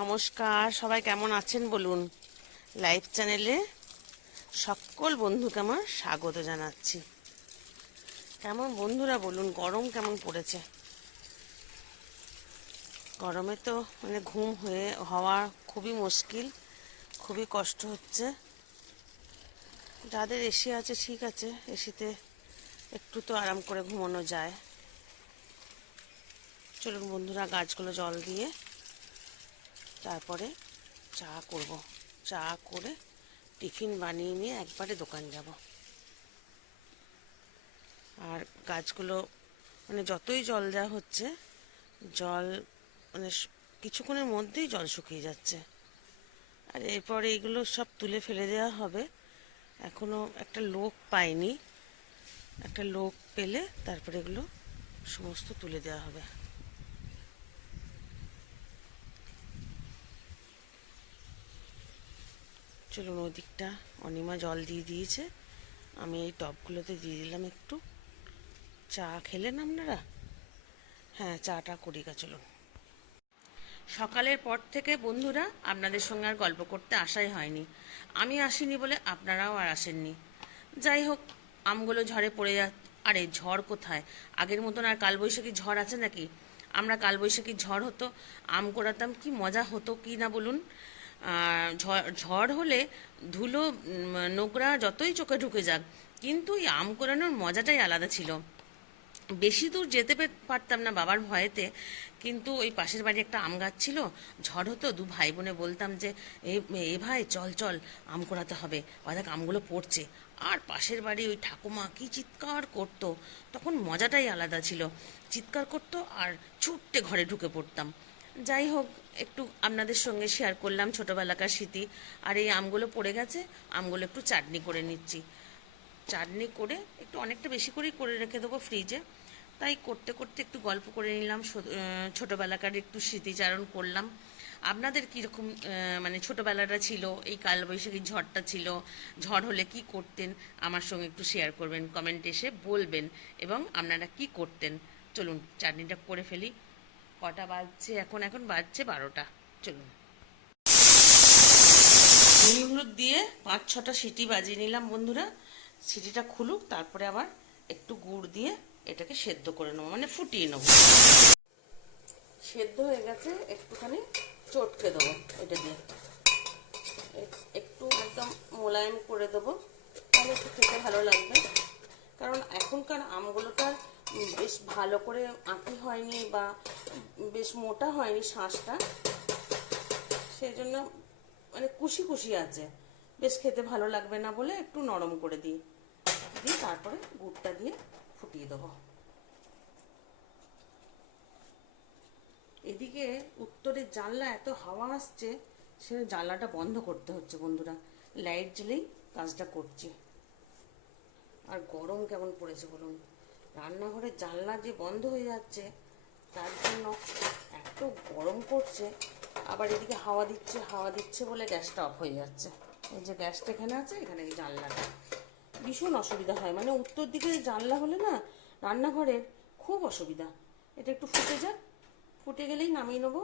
নমস্কার, সবাই কেমন আছেন বলুন। লাইভ চ্যানেলে সকল বন্ধুকে আমার স্বাগত জানাচ্ছি। কেমন বন্ধুরা বলুন, গরম কেমন পড়েছে? গরমে তো ঘুম হওয়া খুবই মুশকিল, খুবই কষ্ট হচ্ছে। যাদের এসি আছে ঠিক আছে, এসিতে একটু তো আরাম করে ঘুমানো যায়। চলুন বন্ধুরা, গাছগুলো জল দিয়ে তারপরে চা করব। চা করে টিফিন বানিয়ে নিয়ে একবারে দোকান যাব। আর গাছগুলো যতই জল দেওয়া হচ্ছে, জল কিছুক্ষণের মধ্যেই জল শুকিয়ে যাচ্ছে। আর এরপরে এইগুলো সব তুলে ফেলে দেওয়া হবে। এখনো একটা লোক পাইনি, একটা লোক পেলে তারপরে এগুলো সমস্ত তুলে দেওয়া হবে। চলুন, ওই দিকটা অনিমা জল দিয়ে দিয়েছে, আমি এই টবগুলোতে দিয়ে দিলাম একটু। চা খেলেন আপনারা? হ্যাঁ, চাটা করি গা। চলুন। সকালের পর থেকে বন্ধুরা আপনাদের সঙ্গে আর গল্প করতে আসাই হয়নি। আমি আসিনি বলে আপনারাও আর আসেননি। যাই হোক, আমগুলো ঝড়ে পড়ে আরে ঝড় কোথায়, আগের মতন আর কালবৈশাখী ঝড় আছে নাকি? আমরা কালবৈশাখী ঝড় হতো, আম কোড়াতাম, কি মজা হতো কি না বলুন। ঝড় হলে ধুলো নোংরা যতই চোখে ঢুকে যাক, কিন্তু এই আম কোড়ানোর মজাটাই আলাদা ছিল। বেশি দূর যেতে পারতাম না বাবার ভয়েতে, কিন্তু ওই পাশের বাড়ি একটা আম গাছ ছিল। ঝড় হতো, দু ভাই বোনে বলতাম যে এ ভাই চল চল, আম কোড়াতে হবে, দেখ আমগুলো পড়ছে। আর পাশের বাড়ি ওই ঠাকুমা কি চিৎকার করতো, তখন মজাটাই আলাদা ছিল। চিৎকার করতো আর ছুট্টে ঘরে ঢুকে পড়তাম। যাই হোক, একটু আপনাদের সঙ্গে শেয়ার করলাম ছোটোবেলাকার স্মৃতি। আর এই আমগুলো পড়ে গেছে, আমগুলো একটু চাটনি করে নিচ্ছি। চাটনি করে একটু অনেকটা বেশি করেই করে রেখে দেবো ফ্রিজে। তাই করতে করতে একটু গল্প করে নিলাম, ছোটোবেলাকার একটু স্মৃতিচারণ করলাম। আপনাদের কীরকম ছোটোবেলাটা ছিল, এই কালবৈশাখী ঝড়টা ছিল, ঝড় হলে কি করতেন আমার সঙ্গে একটু শেয়ার করবেন, কমেন্টে এসে বলবেন, এবং আপনারা কি করতেন। চলুন চাটনিটা করে ফেলি। কটা বাজছে এখন? এখন বাজছে 12টা। চলুন। নুন হলুদ দিয়ে 5-6টা সিটি বাজিয়ে নিলাম বন্ধুরা। সিটিটা খুলুক, তারপরে আবার একটু গুড় দিয়ে এটাকে সেদ্ধ করে নেবো, ফুটিয়ে নেবো। সেদ্ধ হয়ে গেছে, একটুখানি চটকে দেবো এটা দিয়ে, একটু একদম মোলায়েম করে দেবো, তাহলে একটু খেতে ভালো লাগবে। কারণ এখনকার আমগুলোটা বেশ ভালো করে আঁটি হয়নি বা বেশ মোটা হয়নি শাঁসটা, সেই জন্য কুশি কুশি আছে, বেশ খেতে ভালো লাগবে না বলে একটু নরম করে দিই। তারপরে গুড়টা দিয়ে ফুটিয়ে দেবো। এদিকে উত্তরের জানলা এত হাওয়া আসছে, সে জানলাটা বন্ধ করতে হচ্ছে বন্ধুরা। লাইট জ্বেলেই কাজটা করছি। আর গরম কেমন পড়েছে বলুন, রান্নাঘরের জানলা যে বন্ধ হয়ে যাচ্ছে, তার জন্য এত গরম করছে। আবার এদিকে হাওয়া দিচ্ছে বলে গ্যাসটা অফ হয়ে যাচ্ছে। এই যে গ্যাসটা এখানে আছে, এখানে এই জানলাটা ভীষণ অসুবিধা হয়। উত্তর দিকে জানলা হলে না, রান্নাঘরের খুব অসুবিধা। এটা একটু ফুটে যাক, ফুটে গেলেই নামিয়ে নেবো।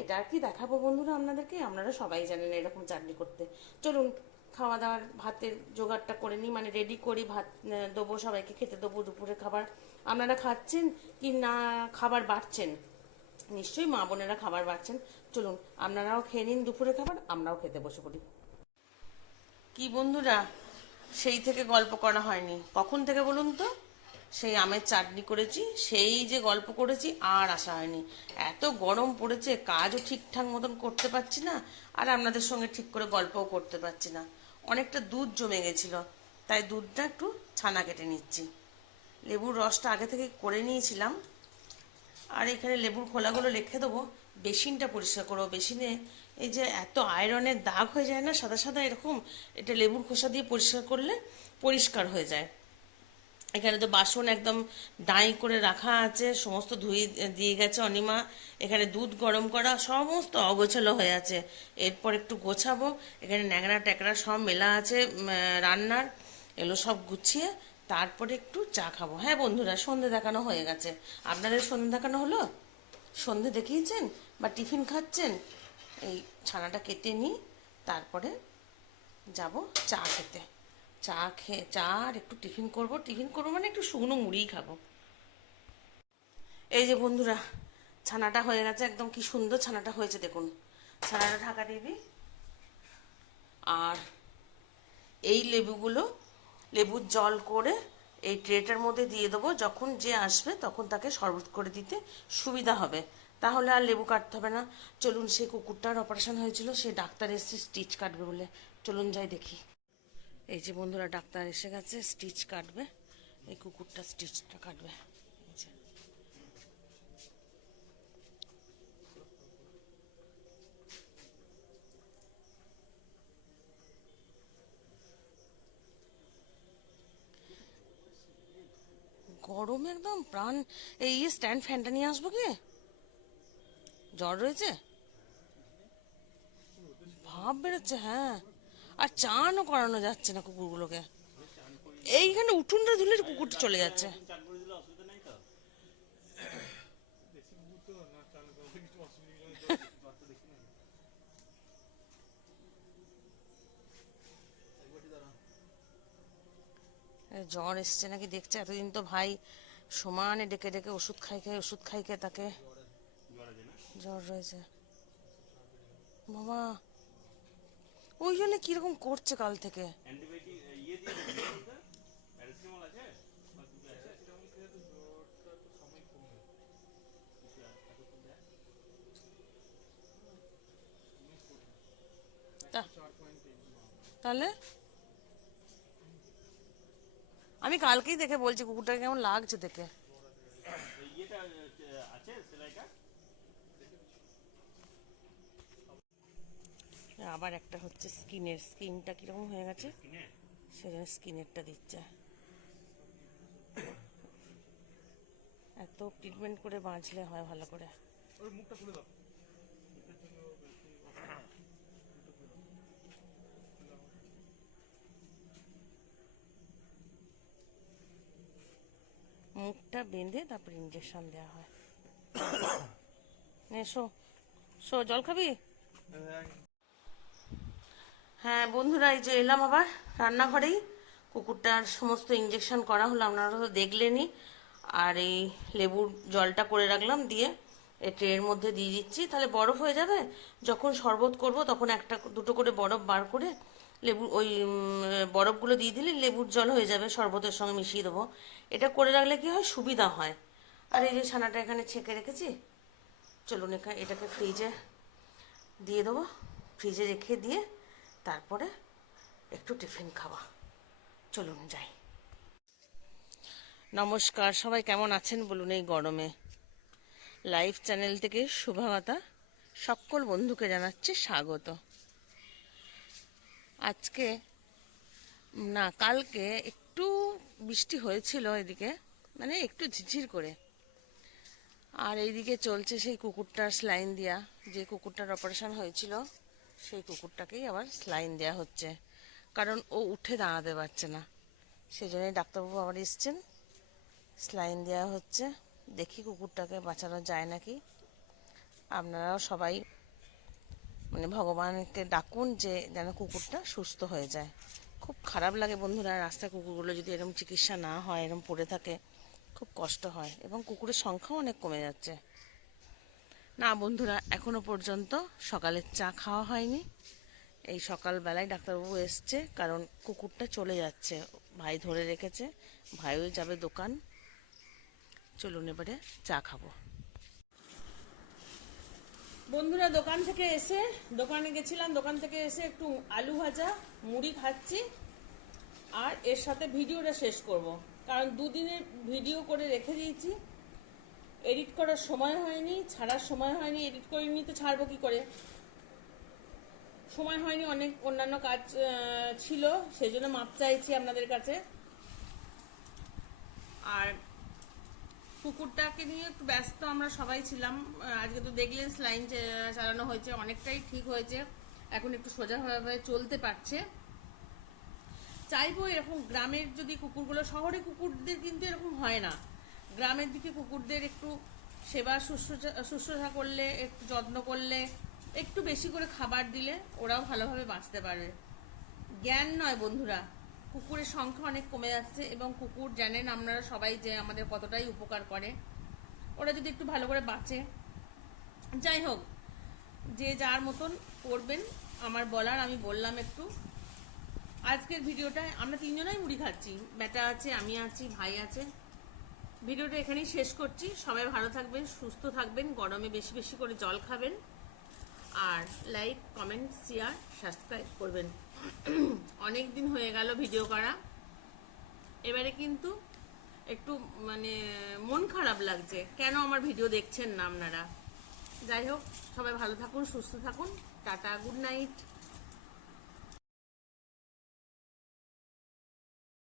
এটা আর কি দেখাবো বন্ধুরা আপনাদেরকে, আপনারা সবাই জানেন এরকম চাটনি করতে। চলুন খাওয়া দাওয়ার ভাতের জোগাড়টা করে নিই, রেডি করি। ভাত দেবো, সবাইকে খেতে দেবো দুপুরের খাবার। আপনারা খাচ্ছেন কি না খাবার বাড়ছেন? নিশ্চয়ই মা বোনেরা খাবার বাড়ছেন। চলুন আপনারাও খেয়ে নিন দুপুরের খাবার, আমরাও খেতে বসে পড়ি। কি বন্ধুরা, সেই থেকে গল্প করা হয়নি। কখন থেকে বলুন তো? সেই আমের চাটনি করেছি, সেই যে গল্প করেছি, আর আসা হয়নি। এত গরম পড়েছে, কাজও ঠিকঠাক মতন করতে পারছি না, আর আপনাদের সঙ্গে ঠিক করে গল্পও করতে পারছি না। অনেকটা দুধ জমে গেছিল, তাই দুধটা একটু ছানা কেটে নিচ্ছি। লেবুর রসটা আগে থেকে করে নিয়েছিলাম। আর এখানে লেবুর খোলাগুলো রেখে দেবো। বেসিনটা পরিষ্কার করবো। বেসিনে এই যে এত আয়রনের দাগ হয়ে যায় না, সাদা সাদা এরকম, এটা লেবুর খোসা দিয়ে পরিষ্কার করলে পরিষ্কার হয়ে যায়। এখানে তো বাসন একদম ডাই করে রাখা আছে, সমস্ত ধুয়ে দিয়ে গেছে অনিমা। এখানে দুধ গরম করা সমস্ত অগোছালো হয়ে আছে, এরপর একটু গোছাবো। এখানে ন্যাংরা ট্যাংরা সব মেলা আছে রান্নার, এগুলো সব গুছিয়ে তারপরে একটু চা খাবো। হ্যাঁ বন্ধুরা, সন্ধে দেখানো হয়ে গেছে। আপনাদের সন্ধে দেখানো হলো? সন্ধে দেখিয়েছেন বা টিফিন খাচ্ছেন? এই ছানাটা কেটে নিই, তারপরে যাব চা খেতে। চা আর একটু টিফিন করব মানে একটু শুকনো মুড়িই খাবো। এই যে বন্ধুরা, ছানাটা হয়ে গেছে, একদম কি সুন্দর ছানাটা হয়েছে দেখুন। ছানাটা ঢাকা দিয়ে দিই। আর এই লেবুর জল করে এই ট্রেটার মধ্যে দিয়ে দেবো। যখন যে আসবে তখন তাকে শরবত করে দিতে সুবিধা হবে, তাহলে আর লেবু কাটতে হবে না। চলুন, সেই কুকুরটার অপারেশন হয়েছিল, সে ডাক্তার এসে স্টিচ কাটবে বলে, চলুন যাই দেখি। এই যে বন্ধুরা, ডাক্তার এসে গেছে, স্টিচ কাটবে, এই কুকুরটা স্টিচটা কাটবে। গরম একদম প্রাণ। এই স্ট্যান্ড ফ্যানটা নিয়ে আসবো কি? জ্বর রয়েছে, ভাব বেরোচ্ছে, হ্যাঁ। আর চানও করানো যাচ্ছে না কুকুরগুলোকে। এইখানে উঠোনটা ধুলে কুকুরটা চলে যাচ্ছে। জ্বর এসছে নাকি দেখছে, এতদিন তো ভাই সমানে ডেকে ডেকে ওষুধ খাই তাকে জ্বর রয়েছে। বাবা, ওই জন্য কিরকম করছে কাল থেকে। তাহলে আমি কালকেই দেখে বলছি কুকুরটাকে কেমন লাগছে দেখে। আবার একটা হচ্ছে স্কিনটা কিরকম হয়ে গেছে, সেজন্য স্কিনেরটা দিচ্ছে। এত ট্রিটমেন্ট করে বাঁচলে হয় ভালো করে। মুখটা বেঁধে তারপর ইঞ্জেকশন দেওয়া হয়। শো জল খাবি? হ্যাঁ বন্ধুরা, এই যে এলাম আবার রান্নাঘরেই। কুকুরটার সমস্ত ইঞ্জেকশন করা হলো, আপনারা তো দেখলেনই। আর এই লেবুর জলটা করে রাখলাম, দিয়ে এই ট্রের মধ্যে দিয়ে দিচ্ছি, তাহলে বরফ হয়ে যাবে। যখন শরবত করব তখন একটা দুটো করে বরফ বার করে লেবু ওই বরফগুলো দিয়ে দিলে লেবুর জল হয়ে যাবে, শরবতের সঙ্গে মিশিয়ে দেবো। এটা করে রাখলে কি হয়, সুবিধা হয়। আর এই যে ছানাটা এখানে ছেঁকে রেখেছি, চলুন এটাকে ফ্রিজে দিয়ে দেবো। ফ্রিজে রেখে দিয়ে তারপরে একটু টিফিন খাওয়া। চলুন যাই। নমস্কার, সবাই কেমন আছেন বলুন এই গরমে। লাইভ চ্যানেল থেকে শুভাগতা সকল বন্ধুকে জানাচ্ছি স্বাগত। আজকে না, কালকে একটু বৃষ্টি হয়েছিল এদিকে, মানে একটু ঝিরঝির করে। আর এইদিকে চলছে সেই কুকুরটার স্লাইন দেওয়া। যে কুকুরটার অপারেশন হয়েছিল সেই কুকুরটাকেই আবার স্লাইন দেওয়া হচ্ছে, কারণ ও উঠে দাঁড়াতে পারছে না। সেই জন্যই ডাক্তারবাবু আবার এসছেন, স্লাইন দেওয়া হচ্ছে। দেখি কুকুরটাকে বাঁচানো যায় নাকি। আপনারাও সবাই মানে ভগবানকে ডাকুন যে যেন কুকুরটা সুস্থ হয়ে যায়। খুব খারাপ লাগে বন্ধুরা, রাস্তায় কুকুরগুলো যদি এরকম চিকিৎসা না হয়, এরকম পড়ে থাকে, খুব কষ্ট হয়। এবং কুকুরের সংখ্যাও অনেক কমে যাচ্ছে। না বন্ধুরা, এখনো পর্যন্ত সকালের চা খাওয়া হয়নি। এই সকালবেলায় ডাক্তারবাবু এসছে, কারণ কুকুরটা চলে যাচ্ছে, ভাই ধরে রেখেছে, ভাইও যাবে দোকান। চলুন এবারে চা খাবো। বন্ধুরা, দোকানে গেছিলাম, দোকান থেকে এসে একটু আলু ভাজা মুড়ি খাচ্ছি। আর এর সাথে ভিডিওটা শেষ করব, কারণ দুদিনের ভিডিও করে রেখে দিয়েছি। এডিট করার সময় হয়নি, ছাড়ার সময় হয়নি। এডিট করিনি তো ছাড়বো কি করে, সময় হয়নি, অনেক অন্যান্য কাজ ছিল, সেই জন্য মাপ চাইছি আপনাদের কাছে। আর কুকুরটাকে নিয়ে একটু ব্যস্ত আমরা সবাই ছিলাম। আজকে তো দেখলেন স্লাইন চালানো হয়েছে, অনেকটাই ঠিক হয়েছে, এখন একটু সোজাভাবে চলতে পারছে। চাইবো এরকম গ্রামের যদি কুকুরগুলো, শহরে কুকুরদের কিন্তু এরকম হয় না, গ্রামের দিকে কুকুরদের একটু সেবা শুশ্রূষা করলে, একটু যত্ন করলে, একটু বেশি করে খাবার দিলে ওরাও ভালোভাবে বাঁচতে পারবে। জ্ঞান নয় বন্ধুরা, কুকুরের সংখ্যা অনেক কমে যাচ্ছে এবং কুকুর জানেন আপনারা সবাই যে আমাদের কতটাই উপকার করে। ওরা যদি একটু ভালো করে বাঁচে, যাই হোক, যে যার মতন করবেন আমার বলার, আমি বললাম একটু। আজকের ভিডিওটায় আমরা তিনজনাই মুড়ি খাচ্ছি, বেটা আছে, আমি আছি, ভাই আছে। ভিডিওটা এখানেই শেষ করছি। সবাই ভালো থাকবেন, সুস্থ থাকবেন, গরমে বেশি বেশি করে জল খাবেন, আর লাইক, কমেন্ট, শেয়ার, সাবস্ক্রাইব করবেন। অনেক দিন হয়ে গেল ভিডিও করা, এবারে কিন্তু একটু মানে মন খারাপ লাগছে, কেন আমার ভিডিও দেখছেন না আপনারা। যাই হোক, সবাই ভালো থাকুন, সুস্থ থাকুন, টাটা, গুড নাইট।